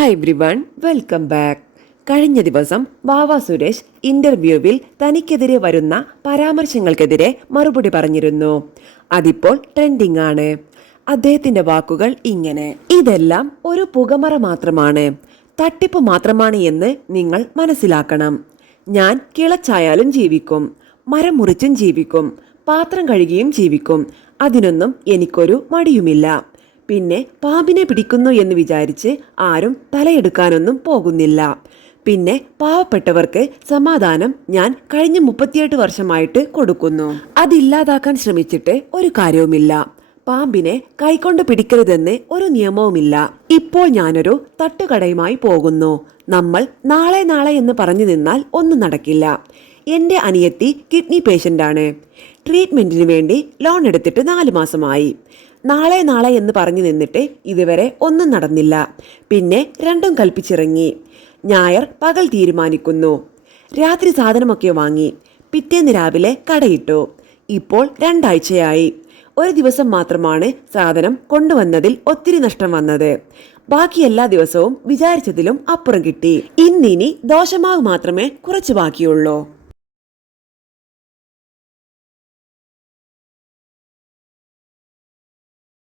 Hi everyone, welcome back. കഴിഞ്ഞ ദിവസം വാവ സുരേഷ് ഇന്റർവ്യൂവിൽ തനിക്കെതിരെ വരുന്ന പരാമർശങ്ങൾക്കെതിരെ മറുപടി പറഞ്ഞിരുന്നു. അതിപ്പോൾ ട്രെൻഡിംഗ് ആണ്. അദ്ദേഹത്തിന്റെ വാക്കുകൾ ഇങ്ങനെ: ഇതെല്ലാം ഒരു പുകമറ മാത്രമാണ്, തട്ടിപ്പ് മാത്രമാണ് എന്ന് നിങ്ങൾ മനസ്സിലാക്കണം. ഞാൻ കിളച്ചായാലും ജീവിക്കും, മരം മുറിച്ചും ജീവിക്കും, പാത്രം കഴുകിയും ജീവിക്കും. അതിനൊന്നും എനിക്കൊരു മടിയുമില്ല. പിന്നെ പാമ്പിനെ പിടിക്കുന്നു എന്ന് വിചാരിച്ച് ആരും തലയെടുക്കാനൊന്നും പോകുന്നില്ല. പിന്നെ പാവപ്പെട്ടവർക്ക് സമാധാനം ഞാൻ കഴിഞ്ഞ 38 വർഷമായിട്ട് കൊടുക്കുന്നു. അതില്ലാതാക്കാൻ ശ്രമിച്ചിട്ട് ഒരു കാര്യവുമില്ല. പാമ്പിനെ കൈകൊണ്ട് പിടിക്കരുതെന്ന് ഒരു നിയമവുമില്ല. ഇപ്പോൾ ഞാനൊരു തട്ടുകടയുമായി പോകുന്നു. നമ്മൾ നാളെ നാളെ എന്ന് പറഞ്ഞു നിന്നാൽ ഒന്നും നടക്കില്ല. എന്റെ അനിയത്തി കിഡ്നി പേഷ്യൻ്റാണ്. ട്രീറ്റ്മെന്റിന് വേണ്ടി ലോൺ എടുത്തിട്ട് 4 മാസമായി. നാളെ നാളെ എന്ന് പറഞ്ഞു നിന്നിട്ട് ഇതുവരെ ഒന്നും നടന്നില്ല. പിന്നെ രണ്ടും കൽപ്പിച്ചിറങ്ങി. ഞായർ പകൽ തീരുമാനിക്കുന്നു. രാത്രി സാധനമൊക്കെ വാങ്ങി. പിറ്റേന്ന് രാവിലെ കടയിട്ടു. ഇപ്പോൾ 2 ആഴ്ചയായി. ഒരു ദിവസം മാത്രമാണ് സാധനം കൊണ്ടുവന്നതിൽ ഒത്തിരി നഷ്ടം വന്നത്. ബാക്കി എല്ലാ ദിവസവും വിചാരിച്ചതിലും അപ്പുറം കിട്ടി. ഇന്നിനി ദോശമാവ് മാത്രമേ കുറച്ച് ബാക്കിയുള്ളൂ.